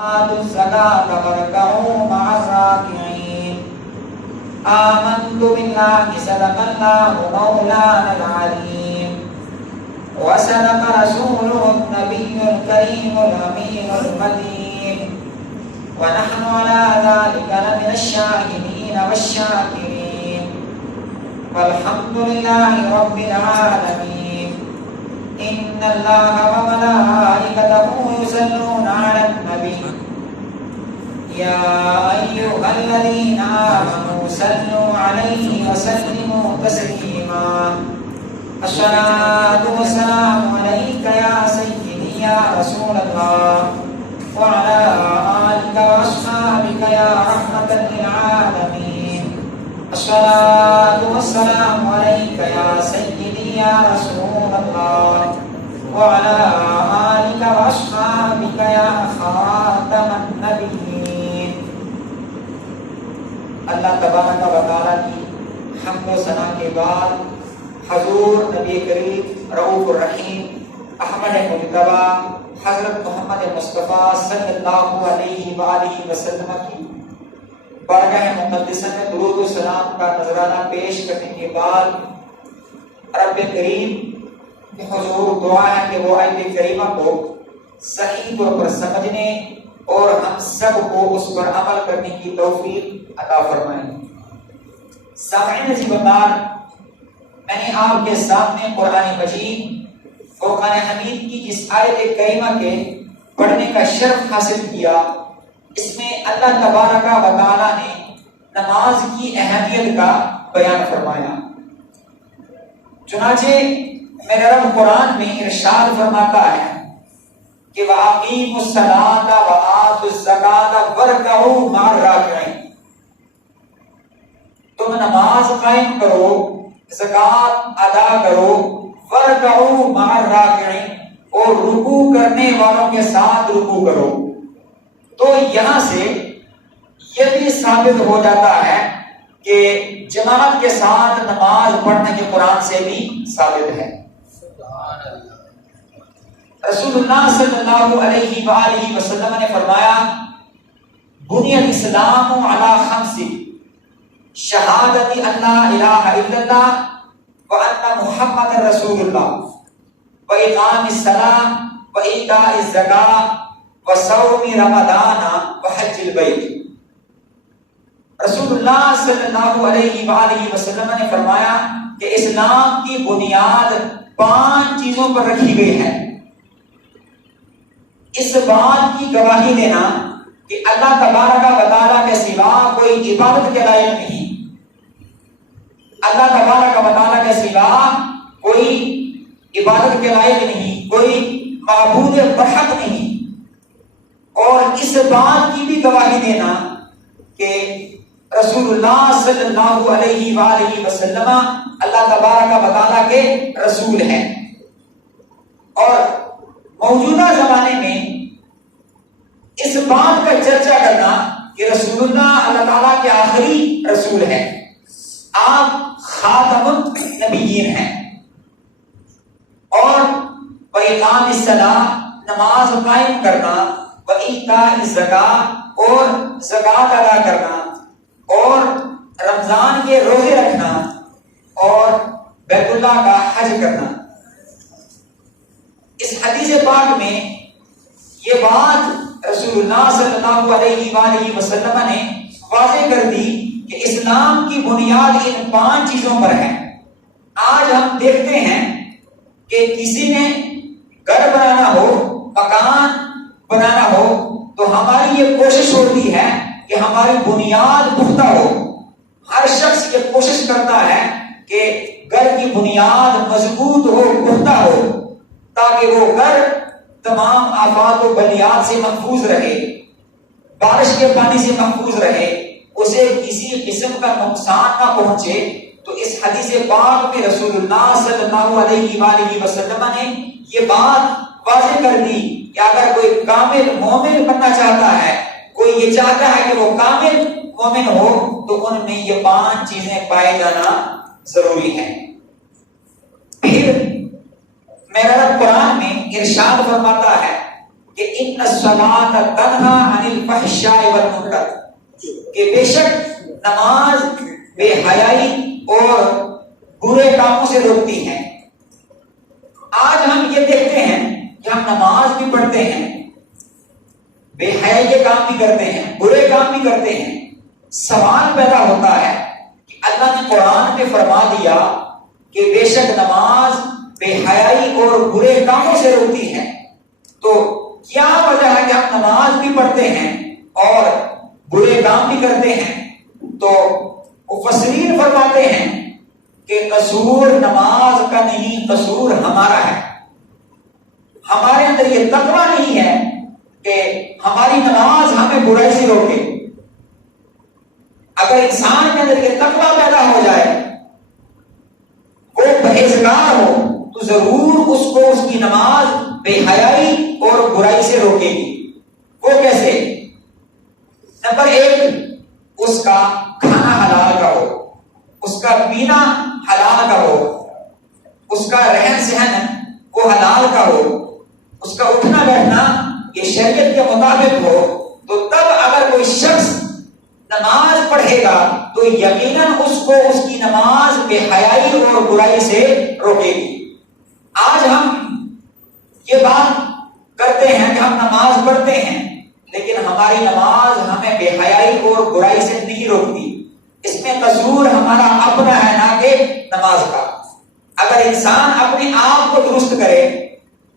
آتوا الزكاة واركعوا مع الراكعين آمنت بالله صدق الله مولانا العليم وصدق رسوله النبي الكريم الأمين المتين ونحن على ذلك لمن الشاهدين والشاكرين والحمد لله رب العالمين إن الله وملائكته يصلون على النبي يا أيها الذين آمنوا صلوا عليه وسلموا تسليما الصلاة والسلام عليك يا سيدي يا رسول الله وعلى آلك وأصحابك يا رحمة للعالمين الصلاة والسلام عليك يا سيدي يا رسول الله وعلى آلك وأصحابك يا خاتم النبيين. اللہ تبارک و تعالیٰ کی حمد و ثنا کے بعد حضور نبی کریم رؤوف الرحیم احمد مجتبیٰ حضرت محمد مصطفیٰ صلی اللہ علیہ وآلہ وسلم کی بارگاہ مقدسہ میں درود و سلام کا نذرانہ پیش کرنے کے بعد رب کریم کہ حضور دعا ہے کہ وہ آیت کریمہ کو صحیح طور پر سمجھنے اور ہم سب کو اس پر عمل کرنے کی توفیق عطا فرمائیں. سامعین عزیزدار، میں نے آپ کے سامنے قرآن مجید فرقان حمید کی اس آیت کریمہ کے پڑھنے کا شرف حاصل کیا. اس میں اللہ تبارک و تعالی نے نماز کی اہمیت کا بیان فرمایا. چنانچہ میرا رب قرآن میں ارشاد فرماتا ہے کہ وَأَقِيمُوا الصَّلَاةَ وَآتُوا الزَّكَاةَ وَارْكَعُوا مَعَ الرَّاكِعِينَ. تم نماز قائم کرو، زکات ادا کرو، وَارْكَعُوا مَعَ الرَّاكِعِينَ، اور رکوع کرنے والوں کے ساتھ رکوع کرو. تو یہاں سے یہ بھی ثابت ہو جاتا ہے کہ جماعت کے ساتھ نماز پڑھنے کے قرآن سے بھی ثابت ہے. رسول اللہ صلی اللہ علیہ وآلہ وسلم نے فرمایا بنی الاسلام علی خمس شہادت ان لا الہ الا اللہ وان محمد رسول اللہ واقام الصلاۃ وایتاء الزکاۃ وصوم رمضان وحج البیت. رسول اللہ صلی اللہ علیہ وآلہ وسلم نے فرمایا کہ اسلام کی بنیاد 5 چیزوں پر رکھی گئی ہے. اس بات کی گواہی دینا کہ اللہ تبارک و تعالیٰ کے سوا کوئی عبادت کے لائق نہیں، اللہ تبارک و تعالیٰ کے سوا کوئی عبادت کے لائق نہیں، کوئی معبود برحق نہیں. اور اس بات کی بھی گواہی دینا کہ رسول اللہ صلی اللہ علیہ وآلہ وسلم اللہ تبارک و تعالیٰ کے رسول ہیں. اور موجودہ زمانے میں اس بات کا چرچا کرنا کہ رسول اللہ اللہ تعالیٰ کے آخری رسول ہیں، آپ خاتم النبیین ہیں. اور وإقام الصلاۃ، نماز قائم کرنا، وإیتاء الزکاۃ، اور زکات ادا کرنا، اور رمضان کے روزے رکھنا، اور بیت اللہ کا حج کرنا. اس حدیث پاک میں یہ بات رسول اللہ صلی اللہ علیہ وآلہ وسلم نے واضح کر دی کہ اسلام کی بنیاد ان 5 چیزوں پر ہے. آج ہم دیکھتے ہیں کہ کسی نے گھر بنانا ہو، مکان بنانا ہو، تو ہماری یہ کوشش ہوتی ہے کہ ہماری بنیاد پختہ ہو. ہر شخص یہ کوشش کرتا ہے کہ گھر کی بنیاد مضبوط ہو، پختہ ہو، تاکہ وہ گھر تمام آفات و بلیات سے محفوظ رہے، بارش کے پانی سے محفوظ رہے، اسے کسی قسم کا نقصان نہ پہنچے. تو اس حدیث پاک میں رسول اللہ صلی اللہ علیہ وآلہ وسلم نے یہ بات واضح کر دی کہ اگر کوئی کامل مومن بننا چاہتا ہے، کوئی یہ چاہتا ہے کہ وہ کامل مومن ہو، تو ان میں یہ 5 چیزیں پائے جانا ضروری ہے. پھر میرا رب قرآن میں ارشاد فرماتا ہے کہ ان الصلاۃ تنہا الفحشاء والمنکر، کہ بے شک نماز بے حیائی اور برے کاموں سے روکتی ہے۔ آج ہم یہ دیکھتے ہیں کہ ہم نماز بھی پڑھتے ہیں، بے حیائی کے کام بھی کرتے ہیں، برے کام بھی کرتے ہیں۔ سوال پیدا ہوتا ہے کہ اللہ نے قرآن میں فرما دیا کہ بے شک نماز بے حیائی اور برے کاموں سے روکتی ہے، تو کیا وجہ ہے کہ ہم نماز بھی پڑھتے ہیں اور برے کام بھی کرتے ہیں؟ تو مفسرین فرماتے ہیں کہ قصور نماز کا نہیں، قصور ہمارا ہے۔ ہمارے اندر یہ تقویٰ نہیں ہے کہ ہماری نماز ہمیں برائی سے روکے۔ اگر انسان کے اندر یہ تقویٰ پیدا ہو جائے، وہ پرہیزگار ہو، تو ضرور اس کو اس کی نماز بے حیائی اور برائی سے روکے گی۔ وہ کیسے؟ نمبر 1، اس کا کھانا حلال کا ہو، اس کا پینا حلال کا ہو، اس کا رہن سہن وہ حلال کا ہو، اس کا اٹھنا بیٹھنا یہ شریعت کے مطابق ہو، تو تب اگر کوئی شخص نماز پڑھے گا تو یقیناً اس کو اس کی نماز بے حیائی اور برائی سے روکے گی۔ آج ہم یہ بات کرتے ہیں کہ ہم نماز پڑھتے ہیں، لیکن ہماری نماز ہمیں بے حیائی اور برائی سے نہیں روکتی۔ اس میں قصور ہمارا اپنا ہے، نہ کہ نماز کا۔ اگر انسان اپنے آپ کو درست کرے،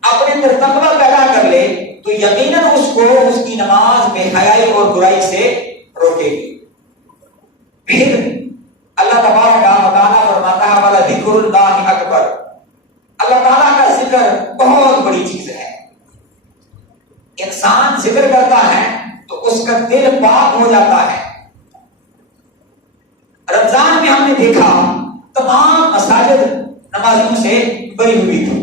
اپنے اندر تقویٰ پیدا کر لے، تو یقیناً اس کو اس کی نماز بے حیائی اور برائی سے روکے گی۔ پھر اللہ تبارک و تعالیٰ فرماتا ہے وَلَذِكْرُ اللَّهِ أَكْبَرُ، اللہ تعالیٰ کا ذکر بہت بڑی چیز ہے۔ انسان ذکر کرتا ہے تو اس کا دل پاک ہو جاتا ہے۔ رمضان میں ہم نے دیکھا تمام مساجد نمازیوں سے بھری ہوئی تھی۔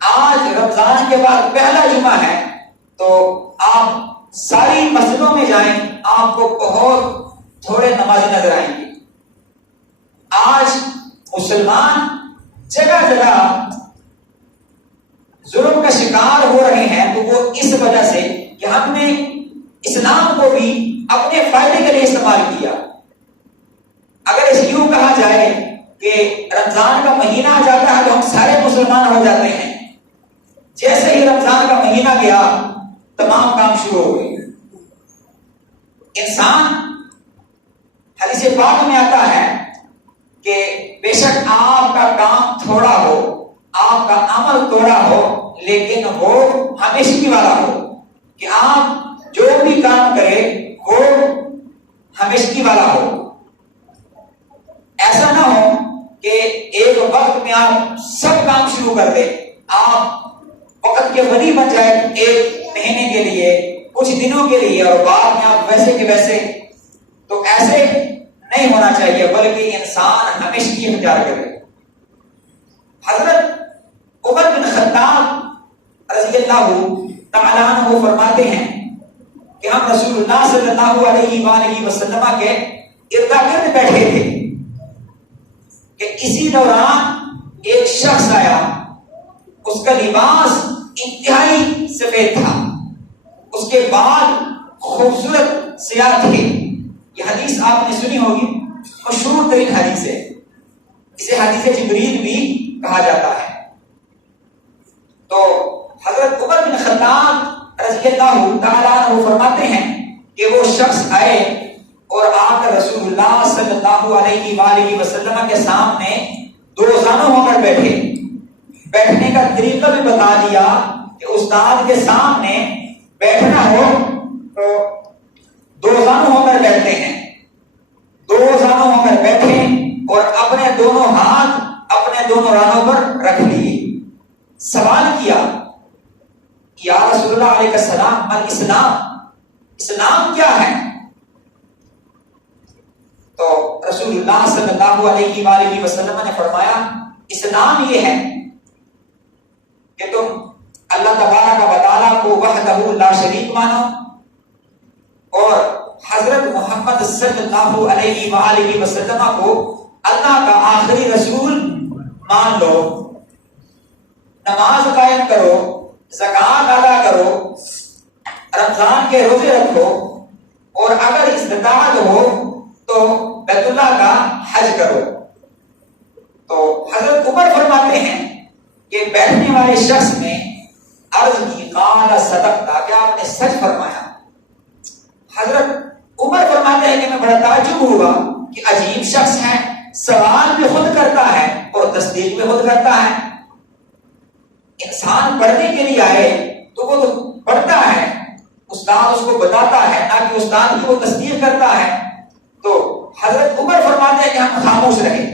آج رمضان کے بعد پہلا جمعہ ہے، تو آپ ساری مسجدوں میں جائیں، آپ کو بہت تھوڑے نمازی نظر آئیں گے۔ آج مسلمان جگہ جگہ ظلم کا شکار ہو رہے ہیں، تو وہ اس وجہ سے کہ ہم نے اسلام کو بھی اپنے فائدے کے لیے استعمال کیا۔ اگر اس یوں کہا جائے کہ رمضان کا مہینہ آ جاتا ہے تو ہم سارے مسلمان ہو جاتے ہیں، جیسے ہی رمضان کا مہینہ گیا تمام کام شروع ہو گئے۔ انسان حدیث پاک میں آتا ہے کہ بے شک آپ کا کام تھوڑا ہو، آپ کا عمل تھوڑا ہو، لیکن وہ ہمیشگی والا ہو، کہ آپ جو بھی کام کرے وہ ہمیشگی والا ہو۔ ایسا نہ ہو کہ ایک وقت میں آپ سب کام شروع کر دیں، آپ وقت کے غنی بن جائے ایک مہینے کے لیے، کچھ دنوں کے لیے، اور بعد میں آپ ویسے کے ویسے۔ تو ایسے نہیں ہونا چاہیے، بلکہ انسان ہمیشگی اختیار کرے۔ حضرت عمر بن خطاب رضی اللہ تعالیٰ عنہ فرماتے ہیں کہ ہم رسول اللہ صلی اللہ علیہ وآلہ وسلم کے ارد گرد بیٹھے تھے کہ اسی دوران ایک شخص آیا، اس کا لباس انتہائی سفید تھا، اس کے بال خوبصورت سیاہ تھے۔ یہ حدیث آپ نے سنی ہوگی، مشہور ترین حدیث ہے، اسے حدیث جبریل بھی کہا جاتا ہے۔ تو حضرت عمر بن خطاب رضی اللہ تعالیٰ عنہ فرماتے ہیں کہ وہ شخص آئے اور آ کر رسول اللہ صلی اللہ علیہ وآلہ وسلم کے سامنے دو زانوں ہو کر بیٹھے۔ بیٹھنے کا طریقہ بھی بتا دیا کہ استاد کے سامنے بیٹھنا ہو تو دو زانوں ہو کر بیٹھتے ہیں، دو زانوں ہو کر بیٹھے اور اپنے دونوں ہاتھ اپنے دونوں رانوں پر رکھ لیے۔ سوال کیا، یا رسول اللہ علیہ السلام، الاسلام، اسلام کیا ہے؟ تو رسول اللہ صلی اللہ علیہ وآلہ وسلم نے فرمایا، اسلام یہ ہے کہ تم اللہ تبارک و تعالیٰ کو وحدہ لا شریک مانو، اور حضرت محمد صلی اللہ علیہ وآلہ وسلم کو اللہ کا آخری رسول مان لو، نماز قائم کرو، زکوٰۃ ادا کرو، رمضان کے روزے رکھو، اور اگر استطاعت ہو تو بیت اللہ کا حج کرو۔ تو حضرت عمر فرماتے ہیں کہ بیٹھنے والے شخص نے عرض کی قال صدقت، کہ آپ نے سچ فرمایا۔ حضرت عمر فرماتے ہیں کہ میں بڑا تعجب ہوا کہ عجیب شخص ہے، سوال بھی خود کرتا ہے اور تصدیق بھی خود کرتا ہے۔ انسان پڑھنے کے لیے آئے تو وہ تو پڑھتا ہے، استاد اس کو بتاتا ہے، نہ کہ استاد کی وہ تصدیق کرتا ہے۔ تو حضرت عمر فرماتے ہیں کہ ہم خاموش رہے۔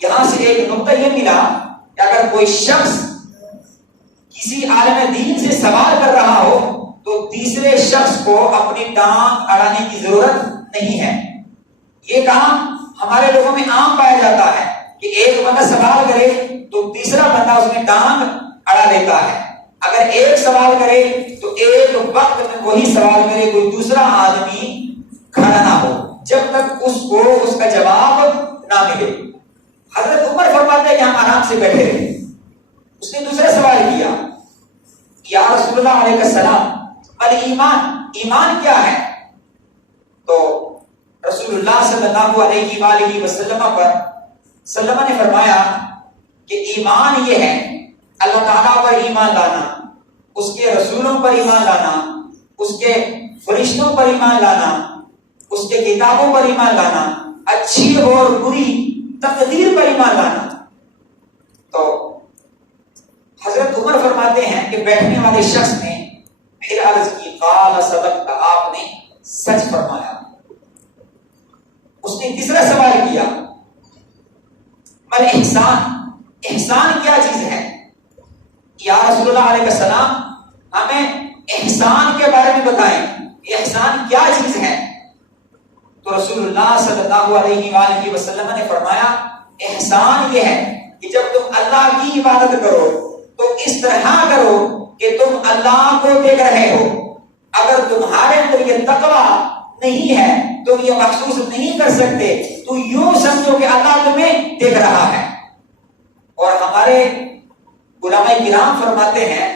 یہاں سے ایک نقطہ یہ ملا کہ اگر کوئی شخص کسی عالم دین سے سوال کر رہا ہو تو تیسرے شخص کو اپنی ٹانگ اڑانے کی ضرورت نہیں ہے۔ یہ کام ہمارے لوگوں میں عام پایا جاتا ہے کہ ایک بندہ سوال کرے تو تیسرا بندہ اس میں ٹانگ اڑا لیتا ہے۔ اگر ایک سوال کرے تو ایک وقت میں وہی سوال کرے، کوئی دوسرا آدمی کھڑا نہ ہو جب تک اس کو اس کا جواب نہ ملے۔ حضرت عمر فرماتے ہیں کہ ہم آرام سے بیٹھے رہے۔ اس نے دوسرا سوال کیا، یا رسول اللہ علیہ السلام الایمان، ایمان کیا ہے؟ تو رسول اللہ صلی اللہ علیہ وآلہ وسلم نے فرمایا کہ ایمان یہ ہے اللہ تعالیٰ پر ایمان لانا، اس کے رسولوں پر ایمان لانا، اس کے فرشتوں پر ایمان لانا، اس کے کتابوں پر ایمان لانا، اچھی اور بری تقدیر پر ایمان لانا۔ تو حضرت عمر فرماتے ہیں کہ بیٹھنے والے شخص نے پھر عرض کی قال صدقت، آپ نے سچ فرمایا۔ اس نے تیسرا سوال کیا، مل احسان، احسان کیا چیز ہے؟ یا رسول اللہ علیہ السلام ہمیں احسان کے بارے میں بتائیں، احسان کیا چیز ہے؟ تو رسول اللہ صلی اللہ علیہ وآلہ وسلم نے فرمایا احسان یہ ہے کہ جب تم اللہ کی عبادت کرو تو اس طرح کرو کہ تم اللہ کو دیکھ رہے ہو۔ اگر تمہارے اندر یہ تقویٰ نہیں ہے، تم یہ محسوس نہیں کر سکتے، تو یوں سمجھو کہ اللہ تمہیں دیکھ رہا ہے۔ اور ہمارے علماء کرام فرماتے ہیں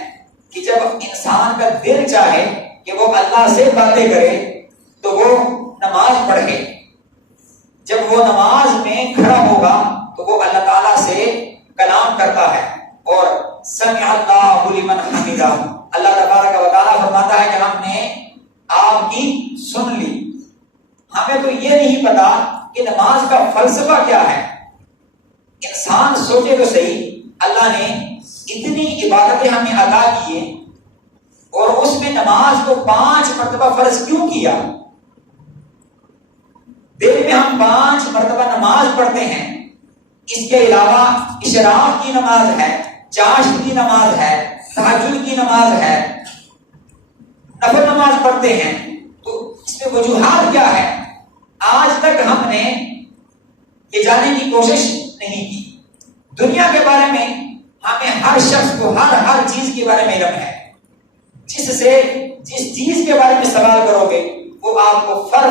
کہ جب انسان کا دل چاہے کہ وہ اللہ سے باتیں کرے تو وہ نماز پڑھے۔ جب وہ نماز میں کھڑا ہوگا تو وہ اللہ تعالیٰ سے کلام کرتا ہے، اور سمع اللہ لمن حمدہ، اللہ تبارک و تعالیٰ فرماتا ہے کہ ہم نے آپ کی سن لی۔ ہمیں تو یہ نہیں پتا کہ نماز کا فلسفہ کیا ہے۔ انسان سوچے تو صحیح، اللہ نے اتنی عبادتیں ہمیں عطا کی ہیں اور اس میں نماز کو 5 مرتبہ فرض کیوں کیا؟ دن میں ہم 5 مرتبہ نماز پڑھتے ہیں، اس کے علاوہ اشراق کی نماز ہے، چاشت کی نماز ہے، تہجد کی نماز ہے، نفل نماز پڑھتے ہیں۔ تو اس میں وجوہات کیا ہے؟ آج تک ہم نے یہ جاننے کی کوشش نہیں کی۔ دنیا کے بارے میں ہمیں ہر شخص کو ہر چیز کے بارے میں علم ہے، جس چیز کے بارے میں سوال کرو گے وہ آپ کو فر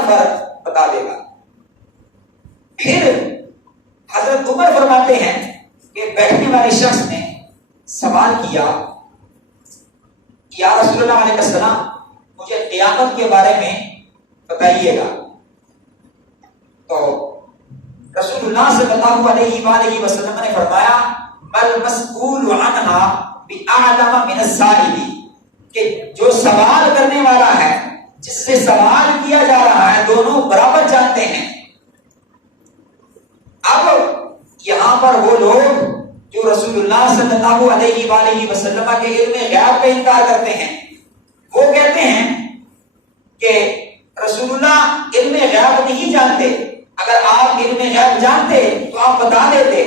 بتا دے گا۔ پھر حضرت عمر فرماتے ہیں کہ بیٹھنے والے شخص نے سوال کیا، یا رسول اللہ علیہ السلام مجھے قیامت کے بارے میں بتائیے گا۔ تو رسول اللہ صلی اللہ علیہ وآلہ وسلم نے فرمایا بل مسئول عنہا بأعلم من السائل، کہ جو سوال کرنے والا ہے، جس سے سوال کیا جا رہا ہے، دونوں برابر جانتے ہیں۔ اب یہاں پر وہ لوگ جو رسول اللہ صلی اللہ علیہ وآلہ وسلم کے علم غیب کا انکار کرتے ہیں، وہ کہتے ہیں کہ رسول اللہ علم غیب نہیں جانتے، اگر آپ علم غیب جانتے تو آپ بتا دیتے۔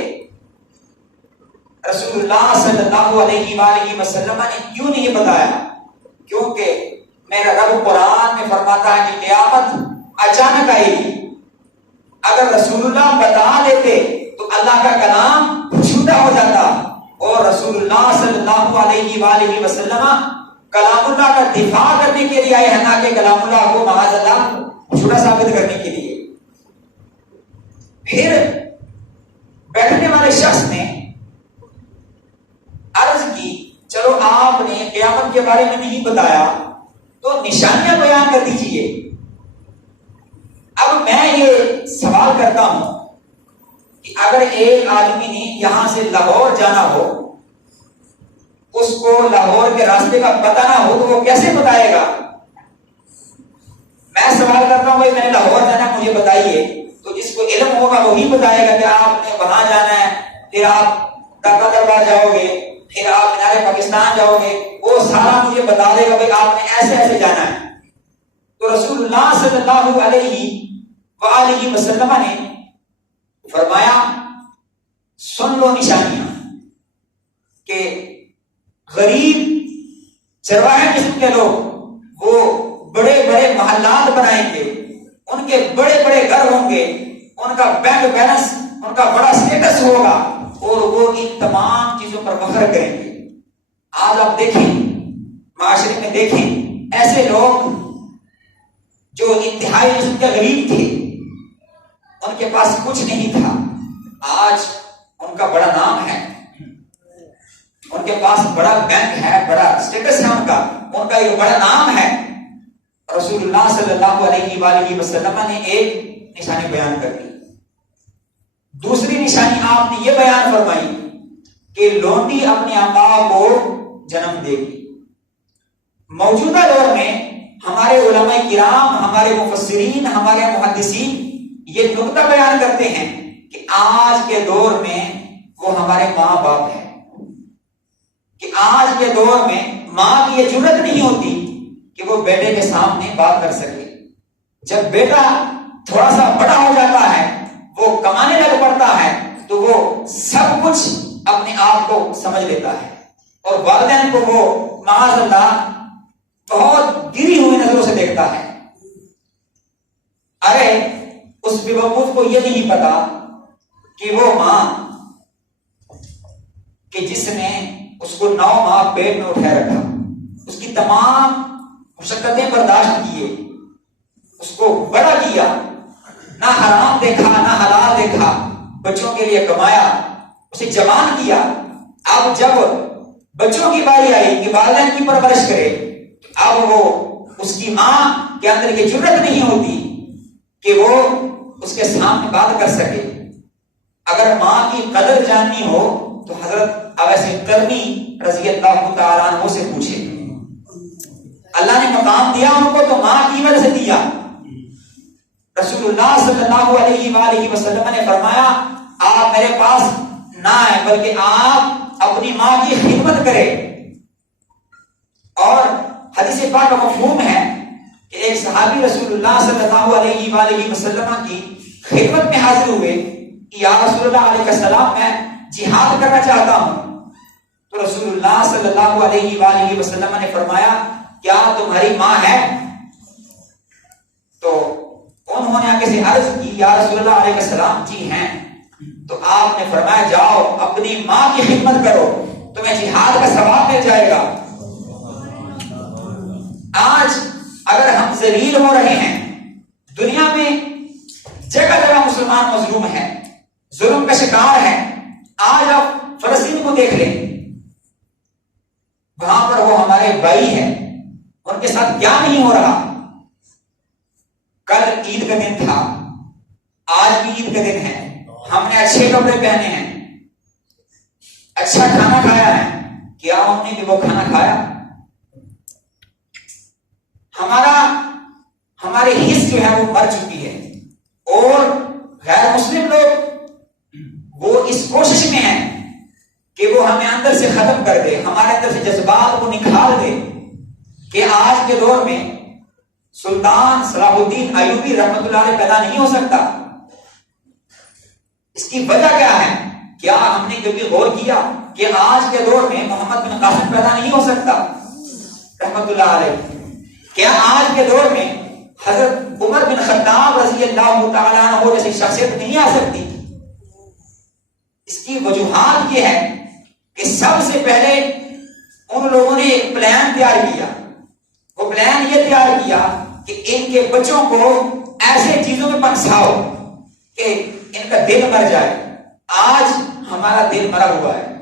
رسول اللہ صلی اللہ علیہ وآلہ وسلم نے کیوں نہیں بتایا؟ کیونکہ میرا رب قرآن میں فرماتا ہے کہ قیامت اچانک آئے گی۔ اگر رسول اللہ بتا دیتے تو اللہ کا کلام جھوٹا ہو جاتا، اور رسول اللہ صلی اللہ علیہ وآلہ وسلم کلام اللہ کا دفاع کرنے کے لیے آئے ہیں، نہ کہ کلام اللہ کو معاذ اللہ جھوٹا ثابت کرنے کے لیے۔ پھر بیٹھنے والے شخص نے عرض کی، چلو آپ نے قیامت کے بارے میں نہیں بتایا، تو نشانیاں بیان کر دیجئے۔ اب میں یہ سوال کرتا ہوں کہ اگر ایک آدمی نے یہاں سے لاہور جانا ہو، اس کو لاہور کے راستے کا پتہ نہ ہو تو وہ کیسے بتائے گا؟ میں سوال کرتا ہوں بھائی میں نے لاہور جانا ہے، مجھے بتائیے۔ تو جس کو علم ہوگا وہی بتائے گا کہ آپ نے وہاں جانا ہے، پھر آپ ڈاکہ دربار جاؤ گے، پھر آپ مینار پاکستان جاؤ گے، وہ سارا مجھے بتا دے گا بھائی آپ نے ایسے ایسے جانا ہے۔ تو رسول اللہ صلی اللہ علیہ وآلہ وسلم نے فرمایا سن لو نشانیاں کہ غریب چرواہے قسم کے لوگ وہ بڑے بڑے محلات بنائیں گے، ان کے بڑے بڑے گھر ہوں گے، ان کا بینک بیلنس، ان کا بڑا سٹیٹس ہوگا، اور وہ ان تمام چیزوں پر فخر کریں گے۔ آج آپ دیکھیں معاشرے میں، دیکھیں ایسے لوگ جو انتہائی قسم کے غریب تھے، ان کے پاس کچھ نہیں تھا، آج ان کا بڑا نام ہے، ان کے پاس بڑا بینک ہے، بڑا سٹیٹس ہے، ان کا یہ بڑا نام ہے۔ رسول اللہ صلی اللہ علیہ وآلہ وسلم نے ایک نشانی بیان کر دی۔ دوسری نشانی آپ نے یہ بیان فرمائی کہ لونڈی اپنے آقا کو جنم دے گی۔ موجودہ دور میں ہمارے علماء کرام، ہمارے مفسرین، ہمارے محدثین یہ نقطہ بیان کرتے ہیں کہ آج کے دور میں وہ ہمارے ماں باپ ہیں، کہ آج کے دور میں ماں کی یہ جرت نہیں ہوتی کہ وہ بیٹے کے سامنے بات کر سکے۔ جب بیٹا تھوڑا سا بڑا ہو جاتا ہے، وہ کمانے لگ پڑتا ہے، تو وہ سب کچھ اپنے آپ کو سمجھ لیتا ہے، اور والدین کو وہ معاذ اللہ بہت گری ہوئی نظروں سے دیکھتا ہے۔ ارے اس بیوقوف کو یہ نہیں پتا کہ وہ ماں کہ جس نے اس کو 9 ماہ پیٹ میں اٹھائے رکھا، اس کی تمام مشقتیں برداشت کیے، اس کو بڑا کیا، نہ حرام دیکھا نہ حلال دیکھا، بچوں کے لیے کمایا، اسے جوان کیا۔ اب جب بچوں کی باری آئی کہ والدین کی پرورش کرے، اب وہ اس کی ماں کے اندر یہ جرت نہیں ہوتی کہ وہ اس کے سامنے بات کر سکے۔ اگر ماں کی قدر جاننی ہو تو حضرت اویس قرنی رضی اللہ تعالیٰ عنہ سے پوچھے۔ اللہ نے مقام دیا ان کو تو ماں کی وجہ سے دیا۔ رسول اللہ صلی اللہ علیہ وآلہ وسلم نے فرمایا آپ میرے پاس نہ آئیں بلکہ آپ اپنی ماں کی خدمت کریں۔ اور حدیث پاک کا مفہوم ہے کہ ایک صحابی رسول اللہ صلی اللہ علیہ وآلہ وسلم کی خدمت میں حاضر ہوئے، یا رسول اللہ علیہ السلام میں جہاد کرنا چاہتا ہوں۔ تو رسول اللہ صلی اللہ علیہ وآلہ وسلم نے فرمایا کیا تمہاری ماں ہے؟ تو انہوں نے آگے سے عرض کی یا رسول اللہ علیہ السلام جی ہیں۔ تو آپ نے فرمایا جاؤ اپنی ماں کی خدمت کرو، تمہیں جہاد کا ثواب مل جائے گا۔ آج اگر ہم ذلیل ہو رہے ہیں، دنیا میں جگہ جگہ مسلمان مظلوم ہیں، ظلم کا شکار ہیں۔ آج آپ فلسطین کو دیکھ لیں، وہاں پر وہ ہمارے بھائی ہیں، ان کے ساتھ کیا نہیں ہو رہا۔ کل عید کا دن تھا، آج بھی عید کا دن ہے، ہم نے اچھے کپڑے پہنے ہیں، اچھا کھانا کھایا ہے، کیا ہم نے بھی وہ کھانا کھایا؟ ہماری حص جو ہے وہ مر چکی ہے، اور غیر مسلم لوگ وہ اس کوشش میں ہیں کہ وہ ہمیں اندر سے ختم کر دے، ہمارے اندر سے جذبات کو نکال دے، کہ آج کے دور میں سلطان صلاح الدین ایوبی رحمت اللہ علیہ پیدا نہیں ہو سکتا۔ اس کی وجہ کیا ہے؟ کیا ہم نے کبھی غور کیا کہ آج کے دور میں محمد بن قاسم پیدا نہیں ہو سکتا رحمت اللہ علیہ؟ کیا آج کے دور میں حضرت عمر بن خطاب رضی اللہ تعالیٰ عنہ جیسی شخصیت نہیں آ سکتی؟ اس کی وجوہات یہ ہے کہ سب سے پہلے ان لوگوں نے ایک پلان تیار کیا۔ وہ پلان یہ تیار کیا کہ ان کے بچوں کو ایسے چیزوں میں پنساؤ کہ ان کا دل مر جائے۔ آج ہمارا دل مرا ہوا ہے۔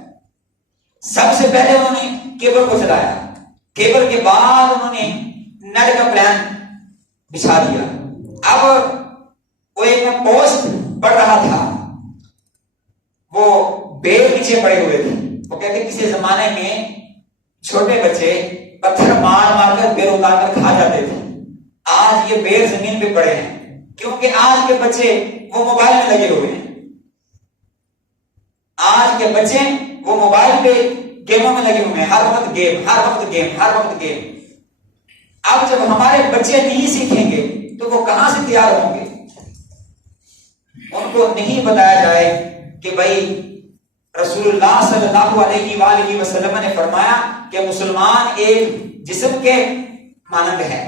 سب سے پہلے انہوں نے کیبل کو چلایا، کیبل کے بعد انہوں نے نیٹ کا پلان بچھا دیا. اب وہ ایک میں پوسٹ پڑھ رہا تھا, وہ بیر نیچے پڑے ہوئے تھے. وہ کہتے کسی زمانے میں چھوٹے بچے پتھر مار مار کر بیر اتار کر کھا جاتے تھے. آج یہ بیر زمین پہ پڑے ہیں کیونکہ آج کے بچے وہ موبائل میں لگے ہوئے ہیں. آج کے بچے وہ موبائل پہ گیموں میں لگے ہوئے ہیں, ہر وقت گیم, ہر وقت گیم, ہر وقت گیم. اب جب ہمارے بچے نہیں سیکھیں گے تو وہ کہاں سے تیار ہوں گے؟ ان کو نہیں بتایا جائے کہ بھائی رسول اللہ صلی اللہ علیہ وآلہ وسلم نے فرمایا کہ مسلمان ایک جسم کے مانند ہے.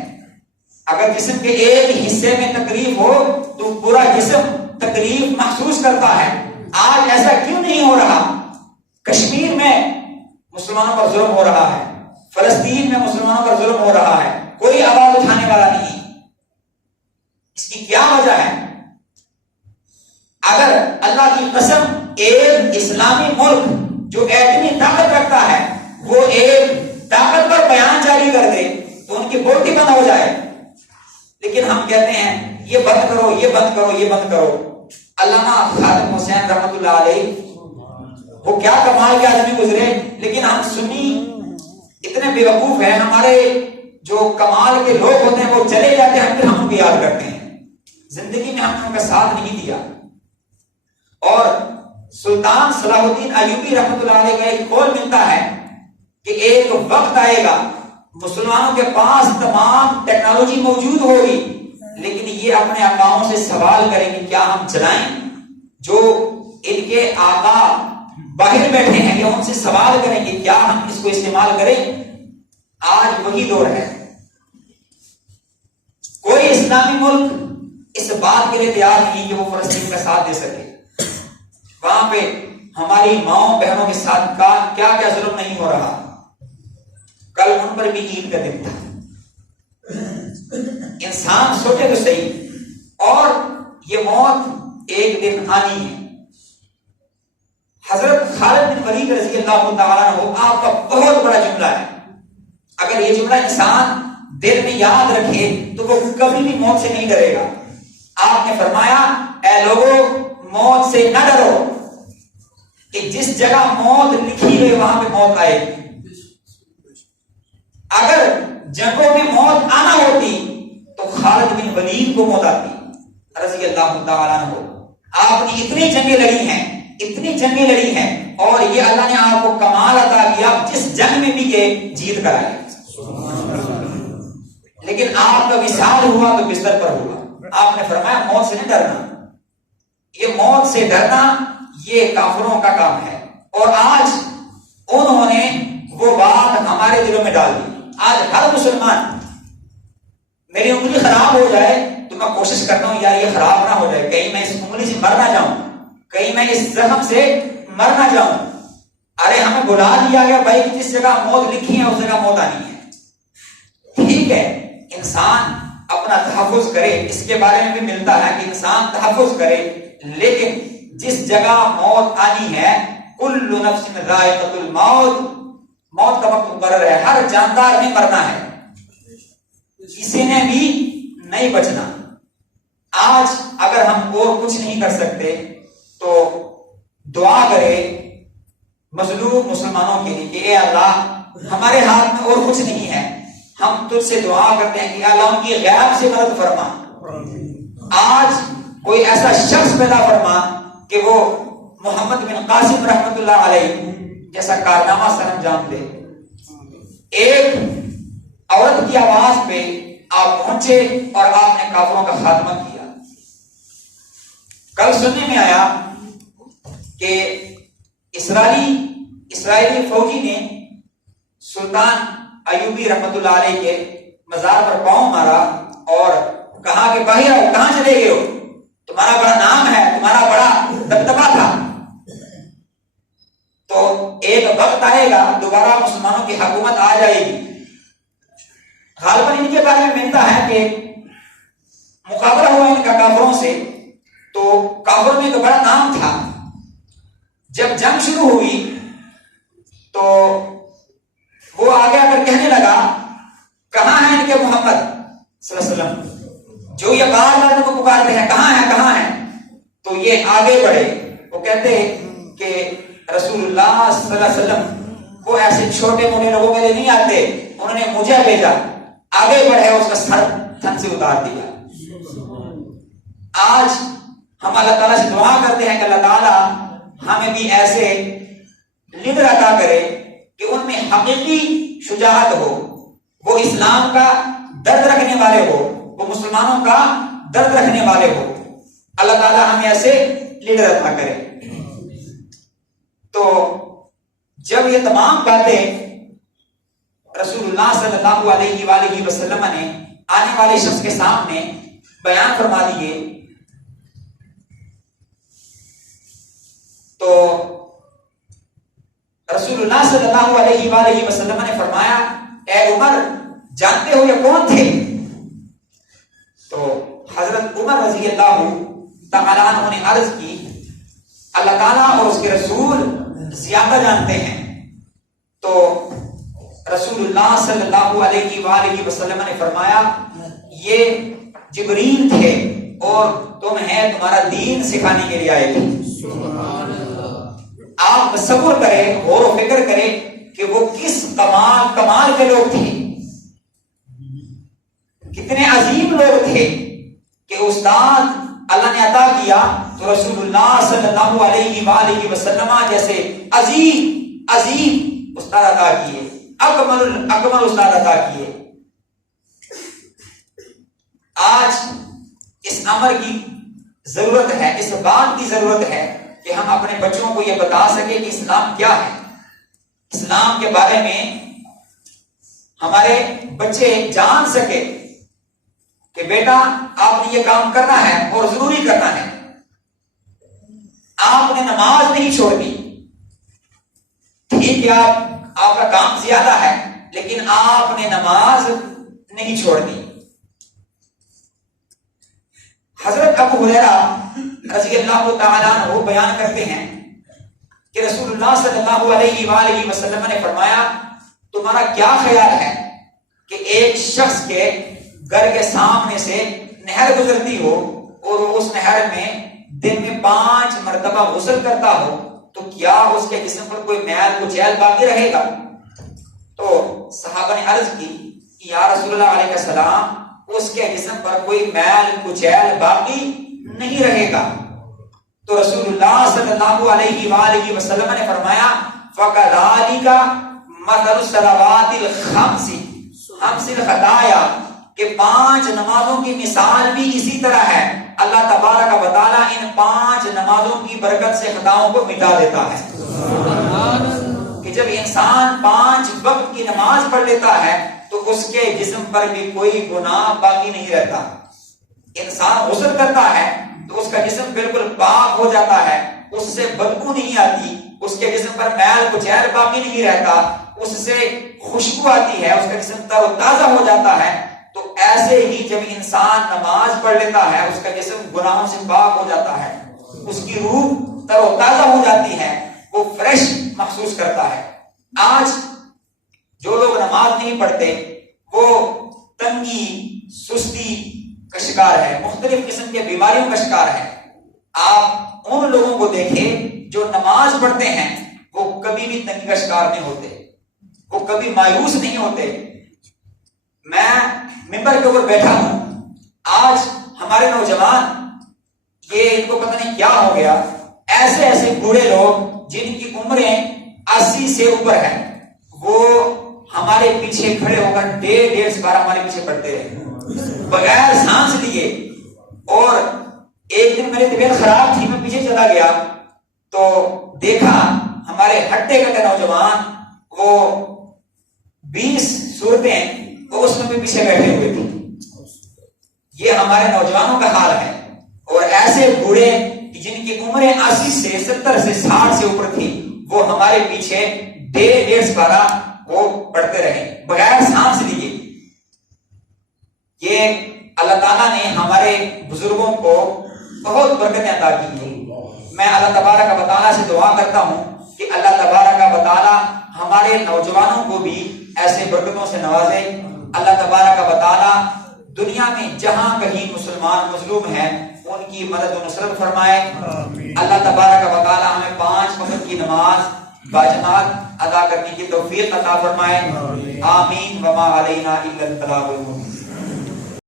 اگر جسم کے ایک حصے میں تکلیف ہو تو پورا جسم تکلیف محسوس کرتا ہے. آج ایسا کیوں نہیں ہو رہا؟ کشمیر میں مسلمانوں پر ظلم ہو رہا ہے, فلسطین میں مسلمانوں پر ظلم ہو رہا ہے, کوئی آواز اٹھانے والا نہیں. اس کی کیا وجہ ہے؟ اگر اللہ کی قسم ایک اسلامی ملک جو ایٹمی طاقت رکھتا ہے وہ ایک طاقت پر بیان جاری کر دے تو ان کی بوٹی بند ہو جائے. لیکن ہم کہتے ہیں یہ بند کرو, یہ بند کرو, یہ بند کرو. علامہ خادم حسین رحمۃ اللہ علیہ وہ کیا کمال کے آدمی گزرے, لیکن ہم سنی اتنے بے وقوف ہیں. ہمارے جو کمال کے لوگ ہوتے ہیں وہ چلے جاتے ہیں, پھر ہم ان کو یاد کرتے ہیں. زندگی میں ہم نے ان کا ساتھ نہیں دیا. اور سلطان صلاح الدین ایوبی رحمۃ اللہ علیہ کا ایک قول ملتا ہے کہ ایک وقت آئے گا مسلمانوں کے پاس تمام ٹیکنالوجی موجود ہوگی لیکن یہ اپنے آقاؤں سے سوال کریں گے کیا ہم چلائیں. جو ان کے آقا باہر بیٹھے ہیں یہ ان سے سوال کریں گے کیا ہم اس کو استعمال کریں. آج وہی دور ہے. کوئی اسلامی ملک اس بات کے لیے تیار نہیں کہ وہ فلسطین کا ساتھ دے سکے. وہاں پہ ہماری ماؤں بہنوں کے ساتھ کیا کیا ظلم نہیں ہو رہا. کل ان پر بھی عید کا دن تھا. انسان سوچے تو صحیح, اور یہ موت ایک دن آنی ہے. حضرت خالد بن ولید رضی اللہ تعالیٰ عنہ آپ کا بہت بڑا جملہ ہے. اگر یہ جملہ انسان دل میں یاد رکھے تو وہ کبھی بھی موت سے نہیں ڈرے گا. آپ نے فرمایا اے لوگوں موت سے نہ ڈرو کہ جس جگہ موت لکھی ہوئی وہاں پہ موت آئے گی. اگر جنگوں میں موت آنا ہوتی تو خالد بن ولید کو موت آتی رضی اللہ تعالیٰ عنہ. آپ نے اتنی جنگیں لڑی ہیں, اتنی جنگیں لڑی ہیں, اور یہ اللہ نے آپ کو کمال عطا کیا جس جنگ میں بھی یہ جیت کر آئے. لیکن آپ کا وصال ہوا تو بستر پر ہوا. آپ نے فرمایا موت سے نہیں ڈرنا. یہ موت سے ڈرنا یہ کافروں کا کام ہے. اور آج انہوں نے وہ بات ہمارے دلوں میں ڈال دی. آج ہر مسلمان, میری انگلی خراب ہو جائے تو میں کوشش کرتا ہوں یار یہ خراب نہ ہو جائے, کہیں میں اس انگلی سے مر نہ جاؤں, کہیں میں اس زخم سے مر نہ جاؤں. ارے ہمیں بلا دیا گیا بھائی جس جگہ موت لکھی ہے اس جگہ موت آنی ہے. ٹھیک ہے انسان اپنا تحفظ کرے, اس کے بارے میں بھی ملتا ہے کہ انسان تحفظ کرے, لیکن جس جگہ موت آنی ہے کل نفس ذائقۃ الموت, موت کا وقت مقرر ہے. ہر جاندار نے مرنا ہے, کسی نے بھی نہیں بچنا. آج اگر ہم اور کچھ نہیں کر سکتے تو دعا کرے مظلوم مسلمانوں کے لیے کہ اے اللہ ہمارے ہاتھ میں اور کچھ نہیں ہے, ہم تجھ سے دعا کرتے ہیں کہ اللہ ان کی غیب سے مدد فرما. آج کوئی ایسا شخص پیدا فرما کہ وہ محمد بن قاسم رحمت اللہ علیہ جیسا کارنامہ سر انجام دے. ایک عورت کی آواز پہ آپ پہنچے اور آپ نے کافروں کا خاتمہ کیا. کل سننے میں آیا کہ اسرائیلی فوجی نے سلطان ایوبی رحمت اللہ علیہ کے مزار پر پاؤں مارا اور کہا کہ باہر آؤ, کہاں چلے گئے ہو, تمہارا بڑا نام ہے, تمہارا بڑا دبدبا تھا. تو ایک وقت آئے گا دوبارہ مسلمانوں کی حکومت آ جائے گی. غالباً ان کے بارے میں ملتا ہے کہ مقابلہ ہوا ان کا کافروں سے, تو کافروں میں ایک بڑا نام تھا. جب جنگ شروع ہوئی تو وہ آگے آ کر کہنے لگا کہاں ہیں ان کے محمد صلی اللہ علیہ وسلم؟ جو یہ بار بار ان کو پکارتے ہیں کہاں ہیں کہاں ہیں، تو یہ آگے بڑھے. وہ کہتے کہ رسول اللہ صلی اللہ علیہ وسلم وہ ایسے چھوٹے موٹے لوگوں کے لیے نہیں آتے، انہوں نے مجھے بھیجا. آگے بڑھے، اس کا سر تھن سے اتار دیا. آج ہم اللہ تعالیٰ سے دعا کرتے ہیں کہ اللہ تعالیٰ ہمیں بھی ایسے لیڈر عطا کرے کہ ان میں حقیقی شجاعت ہو، وہ اسلام کا درد رکھنے والے ہو، وہ مسلمانوں کا درد رکھنے والے ہو. اللہ تعالیٰ ہمیں ایسے لیڈر عطا کرے. تو جب یہ تمام باتیں رسول اللہ صلی اللہ علیہ وآلہ وسلم نے آنے والے شخص کے سامنے بیان فرما دیے، تو رسول اللہ صلی اللہ علیہ وآلہ وسلم نے فرمایا اے عمر جانتے ہو یہ کون تھے؟ تو حضرت عمر رضی اللہ تعالیٰ عنہ نے عرض کی اللہ تعالیٰ اور اس کے رسول زیادہ جانتے ہیں. تو رسول اللہ صلی اللہ علیہ وآلہ وسلم نے فرمایا یہ جبریل تھے اور تمہیں تمہارا دین سکھانے کے لیے آئے تھے. آپ تصور کریں، غور و فکر کریں کہ وہ کس کمال کے لوگ تھے، کتنے عظیم لوگ تھے کہ استاد اللہ نے عطا کیا تو رسول اللہ صلی اللہ علیہ وآلہ وسلم جیسے عظیم استاد عطا کیے، اکمل استاد عطا کیے. آج اس امر کی ضرورت ہے، اس بات کی ضرورت ہے کہ ہم اپنے بچوں کو یہ بتا سکیں کہ اسلام کیا ہے. اسلام کے بارے میں ہمارے بچے جان سکے کہ بیٹا آپ نے یہ کام کرنا ہے اور ضروری کرنا ہے. آپ نے نماز نہیں چھوڑنی، ٹھیک ہے آپ کا کام زیادہ ہے لیکن آپ نے نماز نہیں چھوڑنی. حضرت ابو ہریرہ رضی اللہ تعالیٰ عنہ بیان کرتے ہیں کہ رسول اللہ صلی اللہ علیہ وآلہ وسلم نے فرمایا تمہارا کیا خیال ہے کہ ایک شخص کے گھر کے سامنے سے نہر گزرتی ہو اور وہ اس نہر میں دن میں 5 مرتبہ غسل کرتا ہو تو کیا اس کے جسم پر کوئی میل کچیل باقی رہے گا؟ تو صحابہ نے عرض کی یا رسول اللہ علیہ السلام اس کے جسم پر کوئی میل کچیل باقی نہیں رہے گا. تو رسول اللہ صلی اللہ علیہ وآلہ وسلم نے فرمایا فَكَذَلِكَ مَثَلُ الصَّلَوَاتِ الْخَمْسِ الْخَطَايَا کہ 5 نمازوں کی مثال بھی اسی طرح ہے. اللہ تبارک و تعالیٰ ان 5 نمازوں کی برکت سے خطاؤں کو مٹا دیتا ہے. کہ جب انسان 5 وقت کی نماز پڑھ لیتا ہے تو اس کے جسم پر بھی کوئی گناہ باقی نہیں رہتا. انسان غسل کرتا ہے تو اس کا جسم بالکل پاک ہو جاتا ہے، اس سے بدبو نہیں آتی، اس کے جسم پر میل کچیل باقی نہیں رہتا، اس سے خوشبو آتی ہے، اس کا جسم تر و تازہ ہو جاتا ہے. تو ایسے ہی جب انسان نماز پڑھ لیتا ہے اس کا جسم گناہوں سے پاک ہو جاتا ہے، اس کی روح تر و تازہ ہو جاتی ہے، وہ فریش محسوس کرتا ہے. آج جو لوگ نماز نہیں پڑھتے وہ تنگی، سستی کا شکار ہے، مختلف قسم کے بیماریوں کا شکار ہے. آپ ان لوگوں کو دیکھیں جو نماز پڑھتے ہیں وہ کبھی بھی تنگی کا شکار نہیں ہوتے، وہ کبھی مایوس نہیں ہوتے. میں ممبر کے اوپر بیٹھا ہوں، آج ہمارے نوجوان یہ ان کو پتہ نہیں کیا ہو گیا، ایسے بوڑھے لوگ جن کی عمریں 80 سے اوپر ہیں وہ ہمارے پیچھے کھڑے ہو کر 1.5 بار ہمارے پیچھے پڑتے رہے بغیر سانس لیے. اور ایک دن میری طبیعت خراب تھی، میں پیچھے چلا گیا تو دیکھا ہمارے ہٹے کٹے نوجوان وہ 20 صورتیں وہ اس میں بھی پیچھے بیٹھے ہوئے تھے. یہ ہمارے نوجوانوں کا حال ہے. اور ایسے بوڑھے جن کی عمریں 80 سے 70 سے 60 سے اوپر تھی وہ ہمارے پیچھے 1.5 بارہ وہ پڑھتے رہے بغیر سانس لیے. یہ اللہ تعالیٰ نے ہمارے بزرگوں کو بہت برکتیں عطا کی ہیں. میں اللہ تبارک و تعالیٰ سے دعا کرتا ہوں کہ اللہ تبارک و تعالیٰ ہمارے نوجوانوں کو بھی ایسے برکتوں سے نوازے. اللہ تبارک و تعالی دنیا میں جہاں کہیں مسلمان مظلوم ہیں ان کی مدد و نصرت فرمائے. اللہ تبارک و تعالی ہمیں 5 وقت کی نماز باجماعت ادا کرنے کی توفیق عطا فرمائے. آمین. وما علینا الا البلاغ المبین.